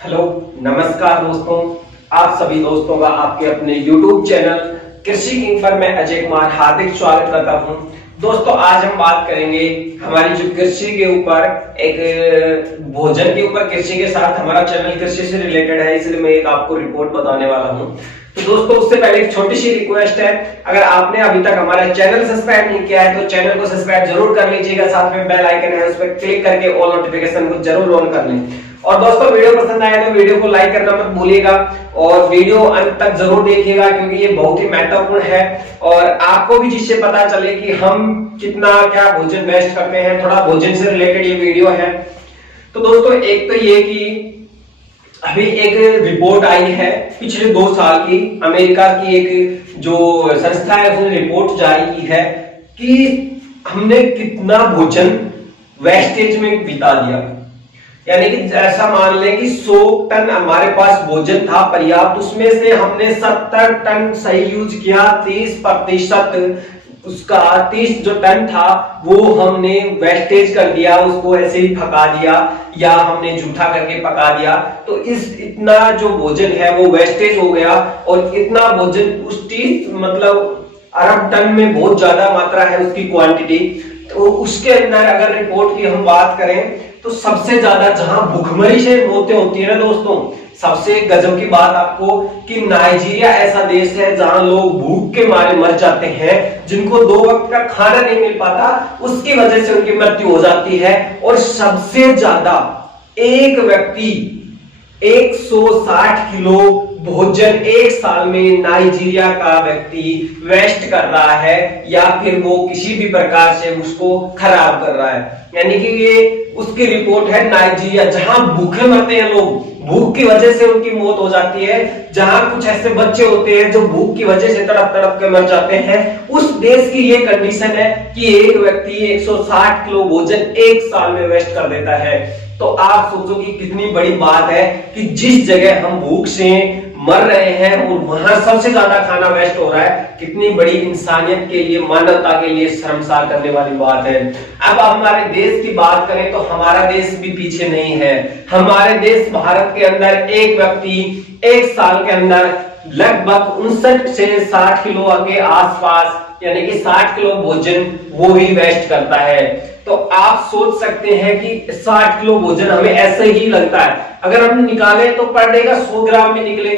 Hello, नमस्कार दोस्तों। आप सभी दोस्तों का आपके अपने YouTube चैनल कृषि किंग पर मैं अजय कुमार हार्दिक स्वागत करता हूं। दोस्तों, आज हम बात करेंगे हमारी जो कृषि के ऊपर एक भोजन के ऊपर। कृषि के साथ हमारा चैनल कृषि से रिलेटेड है, इसलिए मैं एक आपको रिपोर्ट बताने वाला हूं। तो दोस्तों, उससे पहले एक छोटी सी रिक्वेस्ट है, अगर आपने अभी तक हमारा चैनल सब्सक्राइब नहीं किया है तो चैनल को सब्सक्राइब जरूर कर लीजिएगा। साथ में बेल आइकन है, उस पर क्लिक करके ऑल नोटिफिकेशन को जरूर ऑन कर लें। और दोस्तों, वीडियो पसंद आए तो वीडियो को लाइक करना मत भूलिएगा और वीडियो अंत तक जरूर देखिएगा, क्योंकि ये बहुत ही महत्वपूर्ण है और आपको भी जिससे पता चले कि हम कितना क्या भोजन वेस्ट करते हैं। थोड़ा भोजन से रिलेटेड ये वीडियो है। तो दोस्तों, एक तो ये कि अभी एक रिपोर्ट आई है पिछले 2 साल की, अमेरिका की एक जो संस्था है उसने रिपोर्ट जारी की है कि हमने कितना भोजन वेस्टेज में बिता दिया। यानी कि ऐसा मान लें कि 100 टन हमारे पास भोजन था पर्याप्त, उसमें से हमने 70 टन सही यूज किया। 30% उसका 30 जो टन था वो हमने वेस्टेज कर दिया, उसको ऐसे ही पका दिया या हमने जूठा करके पका दिया। तो इतना जो भोजन है वो वेस्टेज हो गया और इतना भोजन उस 30 मतलब अरब टन में बहुत ज्यादा मात्रा है उसकी क्वांटिटी। तो उसके अंदर अगर रिपोर्ट की हम बात करें तो सबसे ज्यादा जहां भूखमरी से मौतें होती है ना दोस्तों, सबसे गजब की बात आपको कि नाइजीरिया ऐसा देश है जहां लोग भूख के मारे मर जाते हैं, जिनको 2 वक्त का खाना नहीं मिल पाता, उसकी वजह से उनकी मृत्यु हो जाती है। और सबसे ज्यादा एक व्यक्ति 160 किलो भोजन एक साल में नाइजीरिया का व्यक्ति वेस्ट कर रहा है या फिर वो किसी भी प्रकार से उसको खराब कर रहा है। यानी कि ये उसकी रिपोर्ट है नाइजीरिया, जहां भूखे मरते हैं लोग, भूख की वजह से उनकी मौत हो जाती है, जहां कुछ ऐसे बच्चे होते हैं जो भूख की वजह से तड़प तड़प के मर जाते हैं, उस देश की ये कंडीशन है कि एक व्यक्ति 160 किलो भोजन एक साल में वेस्ट कर देता है। तो आप सोचो कि कितनी बड़ी बात है कि जिस जगह हम भूख से मर रहे हैं और वहां सबसे ज्यादा खाना वेस्ट हो रहा है। कितनी बड़ी इंसानियत के लिए, मानवता के लिए शर्मसार करने वाली बात है। अब हमारे देश की बात करें तो हमारा देश भी पीछे नहीं है। हमारे देश भारत के अंदर एक व्यक्ति एक साल के अंदर लगभग 59 से 60 किलो के आसपास, यानी कि 60 किलो भोजन वो ही वेस्ट करता है। तो आप सोच सकते हैं कि 60 किलो भोजन हमें ऐसे ही लगता है, अगर हम निकाले तो पर डे का 100 ग्राम में निकले,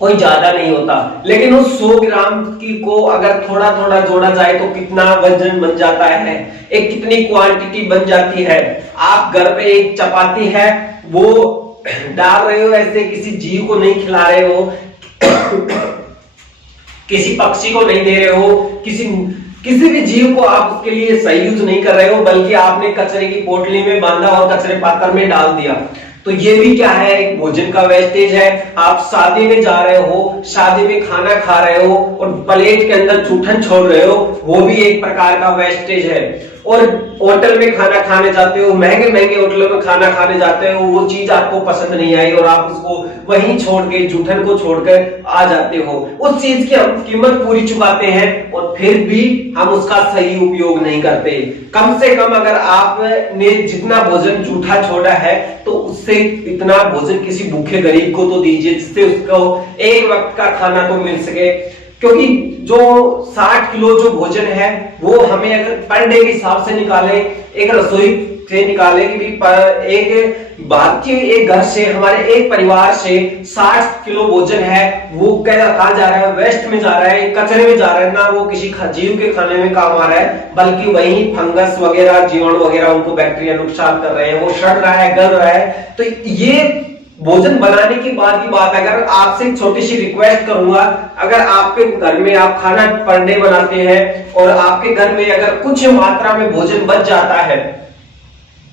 कोई ज्यादा नहीं होता। लेकिन उस 100 ग्राम की को अगर थोड़ा थोड़ा जोड़ा जाए तो कितना वजन बन जाता है, एक कितनी क्वांटिटी बन जाती है। आप घर पे एक चपाती है वो डाल रहे हो, ऐसे किसी जीव को नहीं खिला रहे हो, किसी पक्षी को नहीं दे रहे हो, किसी भी जीव को आप उसके लिए सही यूज नहीं कर रहे हो, बल्कि आपने कचरे की पोटली में बांधा और कचरे पात्र में डाल दिया। तो ये भी क्या है, एक भोजन का वेस्टेज है। आप शादी में जा रहे हो, शादी में खाना खा रहे हो और प्लेट के अंदर जूठन छोड़ रहे हो, वो भी एक प्रकार का वेस्टेज है। और होटल में खाना खाने जाते हो, महंगे महंगे होटलों में खाना खाने जाते हो, वो चीज आपको पसंद नहीं आई और आप उसको वहीं छोड़ के, जूठन को छोड़कर आ जाते हो। उस चीज की हम कीमत पूरी चुकाते हैं और फिर भी हम उसका सही उपयोग नहीं करते। कम से कम अगर आपने जितना भोजन जूठा छोड़ा है तो उससे इतना भोजन किसी भूखे गरीब को तो दीजिए, जिससे उसको एक वक्त का खाना तो मिल सके। क्योंकि जो 60 किलो जो भोजन है वो हमें अगर पर डे के हिसाब से निकाले, एक रसोई से निकाले कि एक भारतीय एक घर से, हमारे एक परिवार से 60 किलो भोजन है वो कहा जा रहा है वेस्ट में जा रहा है, कचरे में जा रहा है, ना वो किसी जीव के खाने में काम आ रहा है, बल्कि वही फंगस वगैरह, जीवाणु वगैरह उनको बैक्टीरिया नुकसान कर रहे हैं, वो सड़ रहा है, गल रहा है। तो ये भोजन बनाने की बाद की बात, अगर आपसे एक छोटी सी रिक्वेस्ट करूंगा, अगर आपके घर में आप खाना पर डे बनाते हैं और आपके घर में अगर कुछ मात्रा में भोजन बच जाता है,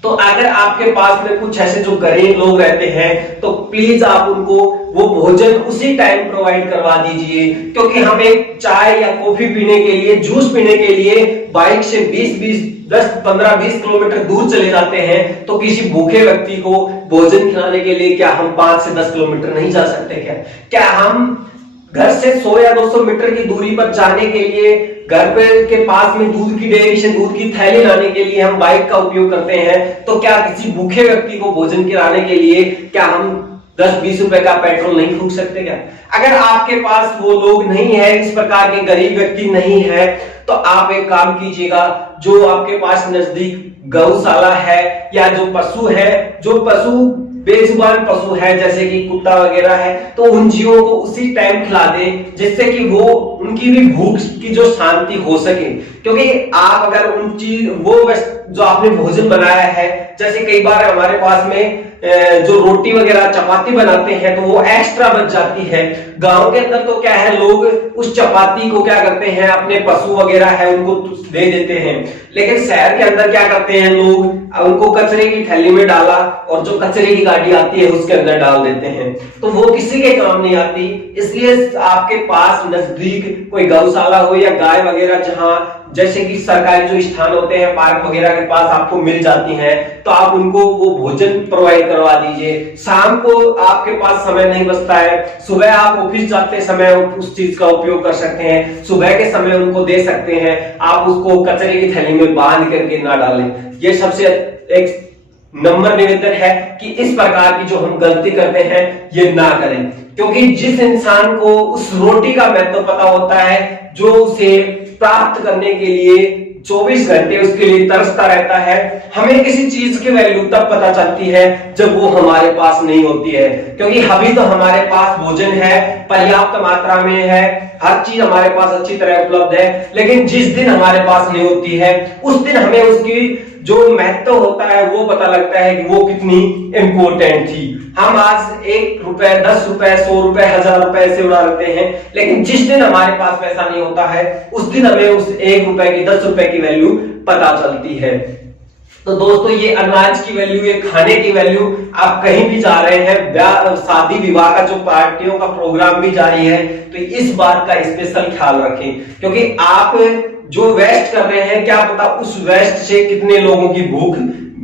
तो अगर आपके पास में कुछ ऐसे जो गरीब लोग रहते हैं तो प्लीज आप उनको वो भोजन उसी टाइम प्रोवाइड करवा दीजिए। क्योंकि हम एक चाय या कॉफी पीने के लिए, जूस पीने के लिए बाइक से 10-15-20 किलोमीटर दूर चले जाते हैं, तो किसी भूखे व्यक्ति को भोजन खिलाने के लिए क्या हम 5 से 10 किलोमीटर नहीं जा सकते? क्या हम घर से 100 या 200 मीटर की दूरी पर जाने के लिए, घर पे के पास में दूध की डेयरी से दूध की थैली लाने के लिए हम बाइक का उपयोग करते हैं, तो क्या किसी भूखे व्यक्ति को भोजन कराने के लिए क्या हम 10-20 रुपए का पेट्रोल नहीं फूंक सकते क्या? अगर आपके पास वो लोग नहीं है, इस प्रकार के गरीब व्यक्ति नहीं है, तो आप एक काम कीजिएगा, जो आपके पास नजदीक गौशाला है या जो पशु है, जो पशु बेजुबान पशु है जैसे कि कुत्ता वगैरह है, तो उन जीवों को उसी टाइम खिला दे, जिससे कि वो उनकी भी भूख की जो शांति हो सके। क्योंकि आप अगर उन चीज वो जो आपने भोजन बनाया है, जैसे कई बार हमारे पास में जो रोटी वगैरह चपाती बनाते हैं तो वो एक्स्ट्रा बच जाती है। गांव के अंदर तो क्या है, लोग उस चपाती को क्या करते हैं, अपने पशु वगैरह है उनको दे देते हैं, लेकिन शहर के अंदर क्या करते हैं लोग, उनको कचरे की थैली में डाला और जो कचरे की गाड़ी आती है उसके अंदर डाल देते हैं, तो वो किसी के काम नहीं आती। इसलिए आपके पास नजदीक कोई गौशाला हो या गाय वगैरह, जहां जैसे कि सरकारी जो स्थान होते हैं, पार्क वगैरह के पास आपको मिल जाती हैं, तो आप उनको वो भोजन प्रोवाइड करवा दीजिए। शाम को आपके पास समय नहीं बचता है, सुबह आप ऑफिस जाते समय उस चीज का उपयोग कर सकते हैं, सुबह के समय उनको दे सकते हैं, आप उसको कचरे की थैली में बांध करके ना डालें। ये सबसे एक नंबर निवेदन है कि इस प्रकार की जो हम गलती करते हैं ये ना करें, क्योंकि जिस इंसान को उस रोटी का महत्व पता होता है, जो उसे प्राप्त करने के लिए 24 घंटे उसके लिए तरसता रहता है, हमें किसी चीज की वैल्यू तब पता चलती है जब वो हमारे पास नहीं होती है। क्योंकि अभी तो हमारे पास भोजन है, पर्याप्त मात्रा में है, हर चीज हमारे पास अच्छी तरह उपलब्ध है, लेकिन जिस दिन हमारे पास नहीं होती है उस दिन हमें उसकी जो महत्व होता है वो पता लगता है कि वो कितनी इंपॉर्टेंट थी। हम आज 1 रुपए, 10 रुपए, 100 रुपए, 1000 रुपए से उड़ा लेते हैं, लेकिन जिस दिन हमारे पास पैसा नहीं होता है उस दिन हमें उस 1 रुपए की, 10 रुपए की वैल्यू पता चलती है। तो दोस्तों, ये अनाज की वैल्यू, ये खाने की वैल्यू, आप कहीं भी जा रहे हैं, शादी विवाह का जो पार्टियों का प्रोग्राम भी जारी है, तो इस बात का स्पेशल ख्याल रखें, क्योंकि आप जो वेस्ट कर रहे हैं, क्या पता उस वेस्ट से कितने लोगों की भूख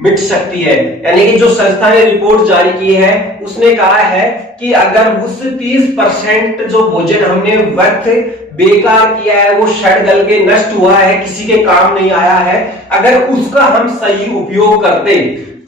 मिट सकती है। यानी कि जो संस्था ने रिपोर्ट जारी की है उसने कहा है कि अगर उस 30% जो भोजन हमने व्यर्थ बेकार किया है, वो सड़ गल के नष्ट हुआ है, किसी के काम नहीं आया है, अगर उसका हम सही उपयोग करते,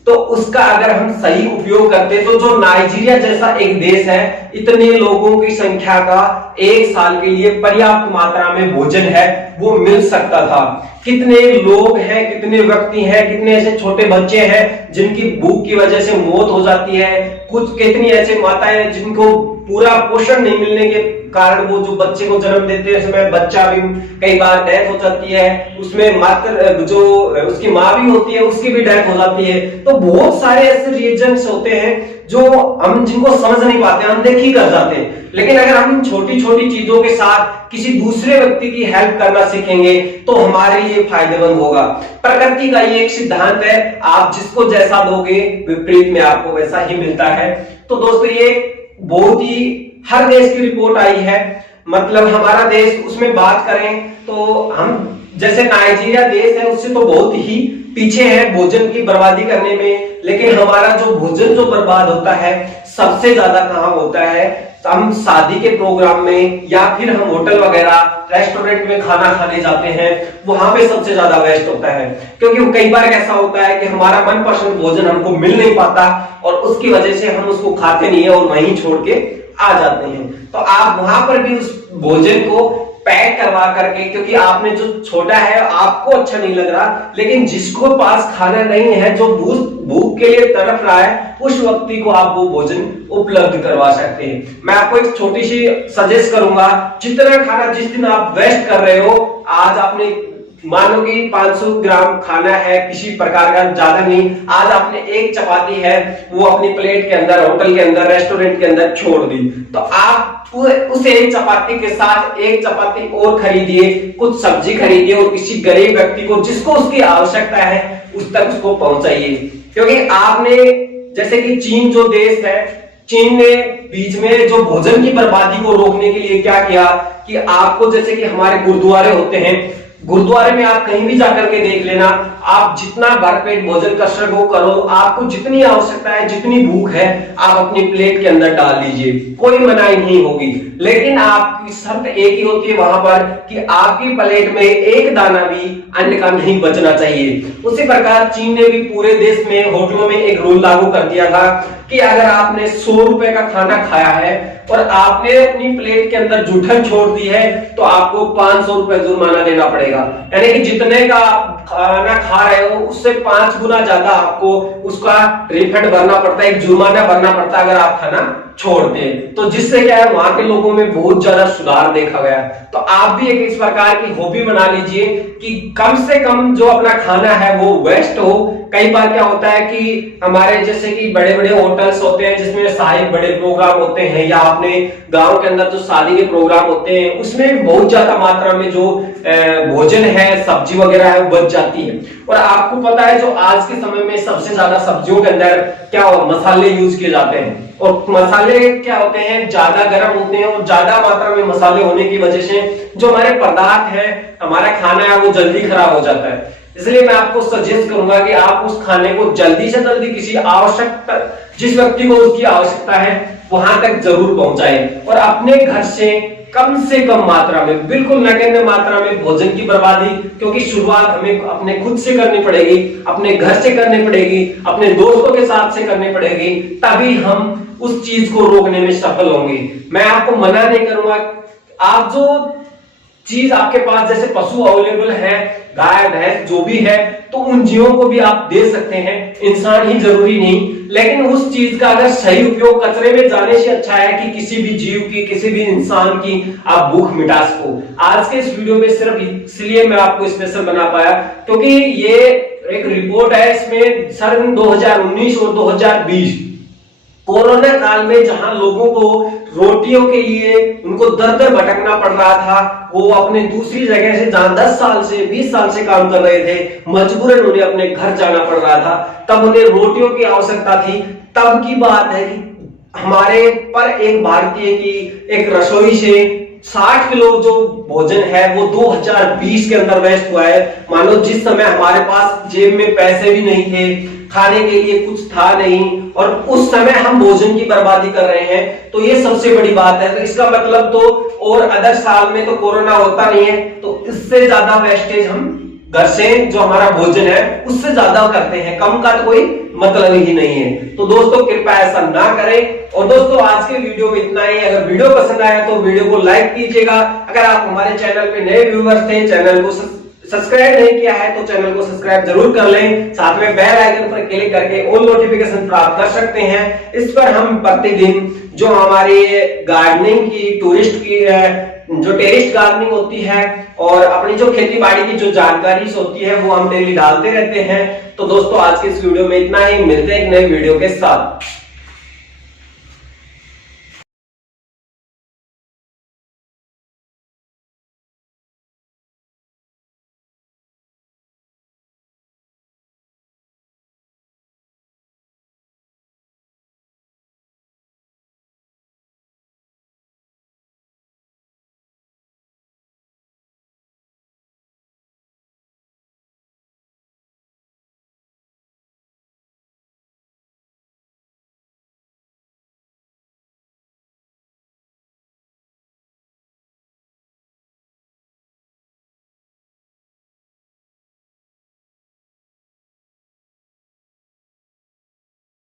तो उसका अगर हम सही उपयोग करते तो जो नाइजीरिया जैसा एक देश है, इतने लोगों की संख्या का एक साल के लिए पर्याप्त मात्रा में भोजन है वो मिल सकता था। कितने लोग हैं, कितने व्यक्ति हैं, कितने ऐसे छोटे बच्चे हैं जिनकी भूख की वजह से मौत हो जाती है, कुछ कितनी ऐसे माताएं जिनको पूरा पोषण नहीं मिलने के कारण वो जो बच्चे को जन्म देते हैं समय बच्चा भी कई बार डेथ हो जाती है, उसमें मात्र जो उसकी माँ भी होती है उसकी भी डेथ हो जाती है। तो बहुत सारे ऐसे रीजंस होते हैं जो हम जिनको समझ नहीं पाते, हम देखी कर जाते हैं, लेकिन अगर हम छोटी छोटी चीजों के साथ किसी दूसरे व्यक्ति की हेल्प करना सीखेंगे तो हमारे लिए फायदेमंद होगा। प्रकृति का ये एक सिद्धांत है, आप जिसको जैसा दोगे विपरीत में आपको वैसा ही मिलता है। तो दोस्तों, ये बहुत ही हर देश की रिपोर्ट आई है, मतलब हमारा देश उसमें बात करें तो हम जैसे नाइजीरिया देश है उससे तो बहुत ही पीछे है भोजन की बर्बादी करने में, लेकिन हमारा जो भोजन जो बर्बाद होता है सबसे ज्यादा कहां होता है, हम शादी के प्रोग्राम में या फिर हम होटल वगैरह रेस्टोरेंट में खाना खाने जाते हैं, वहां पे सबसे ज्यादा वेस्ट होता है। क्योंकि कई बार ऐसा होता है कि हमारा मनपसंद भोजन हमको मिल नहीं पाता और उसकी वजह से हम उसको खाते नहीं है और वहीं छोड़ के आ जाते हैं। तो आप वहां पर भी उस भोजन को पैक करवा करके, क्योंकि आपने जो छोटा है आपको अच्छा नहीं लग रहा, लेकिन जिसको पास खाना नहीं है, जो भूख के लिए तड़प रहा है, उस व्यक्ति को आप वो भोजन उपलब्ध करवा सकते हैं। मैं आपको एक छोटी सी सजेस्ट करूंगा, जितना खाना जिस दिन आप वेस्ट कर रहे हो, आज आपने मानो कि 500 ग्राम खाना है किसी प्रकार का, ज्यादा नहीं, आज आपने एक चपाती है वो अपनी प्लेट के अंदर, होटल के अंदर, रेस्टोरेंट के अंदर छोड़ दी, तो आप उस एक चपाती के साथ एक चपाती और खरीदिए, कुछ सब्जी खरीदिए और किसी गरीब व्यक्ति को जिसको उसकी आवश्यकता है उस तक उसको पहुंचाइए। क्योंकि आपने जैसे कि चीन जो देश है, चीन ने बीच में जो भोजन की बर्बादी को रोकने के लिए क्या किया कि आपको जैसे कि हमारे गुरुद्वारे होते हैं, गुरुद्वारे में आप कहीं भी जाकर के देख लेना, आप जितना भरपेट भोजन कर सको करो, आपको जितनी आवश्यकता है, जितनी भूख है, आप अपनी प्लेट के अंदर डाल लीजिए, कोई मनाही नहीं होगी। लेकिन आपकी शर्त एक ही होती है वहां पर कि आपकी प्लेट में एक दाना भी अन्न का नहीं बचना चाहिए। उसी प्रकार चीन ने भी पूरे देश में होटलों में एक रूल लागू कर दिया था कि अगर आपने 100 रुपए का खाना खाया है और आपने अपनी प्लेट के अंदर जूठन छोड़ दी है तो आपको 500 रुपए जुर्माना देना पड़ेगा। यानी कि जितने का आप खाना खा रहे हो उससे 5 गुना ज्यादा आपको उसका रिफंड भरना पड़ता है, एक जुर्माना भरना पड़ता है अगर आप खाना छोड़ते हैं। तो जिससे क्या है वहां के लोगों में बहुत ज्यादा सुधार देखा गया। तो आप भी एक इस प्रकार की हॉबी बना लीजिए कि कम से कम जो अपना खाना है वो वेस्ट हो। कई बार क्या होता है कि हमारे जैसे कि बड़े बड़े होटल्स होते हैं जिसमें शाही बड़े प्रोग्राम होते हैं या अपने गांव के अंदर जो शादी के प्रोग्राम होते हैं उसमें बहुत ज्यादा मात्रा में जो भोजन है सब्जी वगैरह है वो बच जाती है। और आपको पता है जो आज के समय में सबसे ज्यादा सब्जियों के अंदर क्या मसाले यूज किए जाते हैं और मसाले क्या होते हैं ज्यादा गर्म होते हैं और ज्यादा मात्रा में मसाले होने की वजह से जो हमारे पदार्थ है हमारा खाना है वो जल्दी खराब हो जाता है। इसलिए मैं आपको सजेस्ट करूंगा कि आप उस खाने को जल्दी से जल्दी किसी आवश्यकता जिस व्यक्ति को उसकी आवश्यकता है वहां तक जरूर पहुंचाएं और अपने घर से कम मात्रा में बिल्कुल नगण्य मात्रा में भोजन की बर्बादी, क्योंकि शुरुआत हमें अपने खुद से करनी पड़ेगी, अपने घर से करनी पड़ेगी, अपने दोस्तों के साथ से करनी पड़ेगी, तभी हम उस चीज को रोकने में सफल होंगे। मैं आपको मना नहीं करूंगा, आप जो चीज आपके पास जैसे पशु अवेलेबल है गाय भैंस जो भी है तो उन जीवों को भी आप दे सकते हैं, इंसान ही जरूरी नहीं। लेकिन उस चीज का अगर सही उपयोग कचरे में जाने से अच्छा है कि किसी भी जीव की किसी भी इंसान की आप भूख मिटा सको। आज के इस वीडियो में सिर्फ इसलिए मैं आपको स्पेशल बना पाया क्योंकि ये एक रिपोर्ट है, इसमें सन 2019 और 2020 कोरोना काल में जहां लोगों को रोटियों के लिए उनको दर दर भटकना पड़ रहा था, वो अपने दूसरी जगह से जहां 10 साल से 20 साल से काम कर रहे थे मजबूरन उन्हें अपने घर जाना पड़ रहा था, तब उन्हें रोटियों की आवश्यकता थी। तब की बात है कि हमारे पर एक भारतीय की एक रसोई से 60 किलो जो भोजन है वो 2020 के अंदर वेस्ट हुआ है। मानो जिस समय हमारे पास जेब में पैसे भी नहीं थे, खाने के लिए कुछ था नहीं और उस समय हम भोजन की बर्बादी कर रहे हैं, तो ये सबसे बड़ी बात है। तो इसका मतलब तो और अदर साल में तो कोरोना होता नहीं है, तो इससे ज्यादा वेस्टेज हम घर से जो हमारा भोजन है उससे ज्यादा करते हैं, कम का तो कोई मतलब ही नहीं है। तो दोस्तों कृपया ऐसा ना करें। और दोस्तों आज के वीडियो में इतना ही। अगर वीडियो पसंद आया तो वीडियो को लाइक कीजिएगा। अगर आप हमारे चैनल पे नए व्यूअर्स थे, चैनल को सब्सक्राइब नहीं किया है तो चैनल को सब्सक्राइब जरूर कर लें। साथ में बेल आइकन पर क्लिक करके ऑल नोटिफिकेशन प्राप्त कर सकते हैं। इस पर हम प्रतिदिन जो हमारी गार्डनिंग की टूरिस्ट की जो टेरेस गार्डनिंग होती है और अपनी जो खेती बाड़ी की जो जानकारी होती है वो हम डेली डालते रहते हैं। तो दोस्तों आज के इस वीडियो में इतना ही, मिलते हैं एक नए वीडियो के साथ।